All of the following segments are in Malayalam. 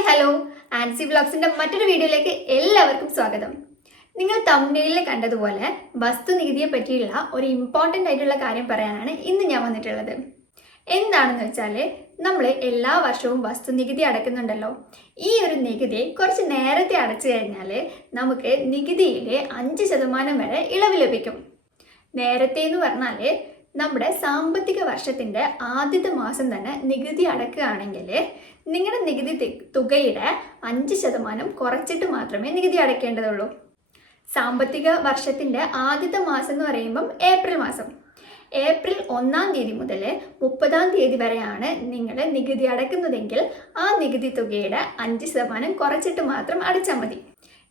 Hi hello. ആൻസി ബ്ലോഗ്സിന്റെ മറ്റൊരു വീഡിയോയിലേക്ക് എല്ലാവർക്കും സ്വാഗതം. നിങ്ങൾ തമിഴിൽ കണ്ടതുപോലെ വസ്തുനികുതിയെ പറ്റിയുള്ള ഒരു ഇമ്പോർട്ടന്റ് ആയിട്ടുള്ള കാര്യം പറയാനാണ് ഇന്ന് ഞാൻ വന്നിട്ടുള്ളത്. എന്താണെന്ന് വെച്ചാൽ നമ്മൾ എല്ലാ വർഷവും വസ്തുനികുതി അടയ്ക്കുന്നുണ്ടല്ലോ. ഈ ഒരു നികുതി കുറച്ച് നേരത്തെ അടച്ചു കഴിഞ്ഞാൽ നമുക്ക് നികുതിയിലെ അഞ്ച് ശതമാനം വരെ ഇളവ് ലഭിക്കും. നേരത്തെ എന്ന് പറഞ്ഞാൽ നമ്മുടെ സാമ്പത്തിക വർഷത്തിന്റെ ആദ്യത്തെ മാസം തന്നെ നികുതി അടക്കുകയാണെങ്കിൽ നിങ്ങളുടെ നികുതി തുകയുടെ അഞ്ച് ശതമാനം കുറച്ചിട്ട് മാത്രമേ നികുതി അടയ്ക്കേണ്ടതുള്ളൂ. സാമ്പത്തിക വർഷത്തിന്റെ ആദ്യത്തെ മാസം എന്ന് പറയുമ്പം ഏപ്രിൽ മാസം. ഏപ്രിൽ ഒന്നാം തീയതി മുതൽ മുപ്പതാം തീയതി വരെയാണ് നിങ്ങൾ നികുതി അടയ്ക്കുന്നതെങ്കിൽ ആ നികുതി തുകയുടെ അഞ്ച് ശതമാനം കുറച്ചിട്ട് മാത്രം അടച്ചാൽ മതി.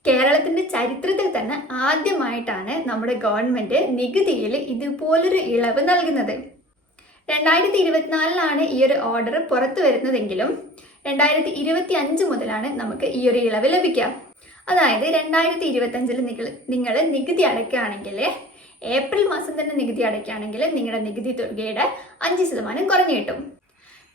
കേരളത്തിന്റെ ചരിത്രത്തിൽ തന്നെ ആദ്യമായിട്ടാണ് നമ്മുടെ ഗവൺമെന്റ് നികുതിയിൽ ഇതുപോലൊരു ഇളവ് നൽകുന്നത്. രണ്ടായിരത്തി ഇരുപത്തിനാലിലാണ് ഈ ഒരു ഓർഡർ പുറത്തു വരുന്നതെങ്കിലും രണ്ടായിരത്തി ഇരുപത്തി അഞ്ച് മുതലാണ് നമുക്ക് ഈ ഒരു ഇളവ് ലഭിക്കുക. അതായത് രണ്ടായിരത്തി ഇരുപത്തി അഞ്ചിൽ നിങ്ങൾ നിങ്ങൾ നികുതി അടയ്ക്കുകയാണെങ്കിൽ ഏപ്രിൽ മാസം തന്നെ നികുതി അടയ്ക്കുകയാണെങ്കിൽ നിങ്ങളുടെ നികുതി തുകയുടെ അഞ്ച് ശതമാനം കുറഞ്ഞു കിട്ടും.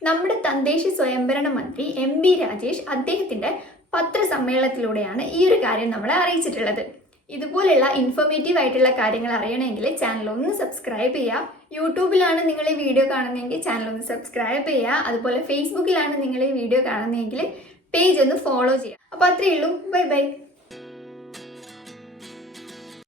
നമ്മുടെ തദ്ദേശ സ്വയംഭരണ മന്ത്രി എം ബി രാജേഷ് അദ്ദേഹത്തിന്റെ പത്രസമ്മേളനത്തിലൂടെയാണ് ഈ ഒരു കാര്യം നമ്മളെ അറിയിച്ചിട്ടുള്ളത്. ഇതുപോലുള്ള ഇൻഫോർമേറ്റീവ് ആയിട്ടുള്ള കാര്യങ്ങൾ അറിയണമെങ്കിൽ ചാനൽ ഒന്ന് സബ്സ്ക്രൈബ് ചെയ്യുക. യൂട്യൂബിലാണ് നിങ്ങൾ ഈ വീഡിയോ കാണുന്നതെങ്കിൽ ചാനൽ ഒന്ന് സബ്സ്ക്രൈബ് ചെയ്യുക. അതുപോലെ ഫേസ്ബുക്കിലാണ് നിങ്ങൾ ഈ വീഡിയോ കാണുന്നതെങ്കിൽ പേജ് ഒന്ന് ഫോളോ ചെയ്യുക. അപ്പോൾ അത്രയേ ഉള്ളൂ. Bye bye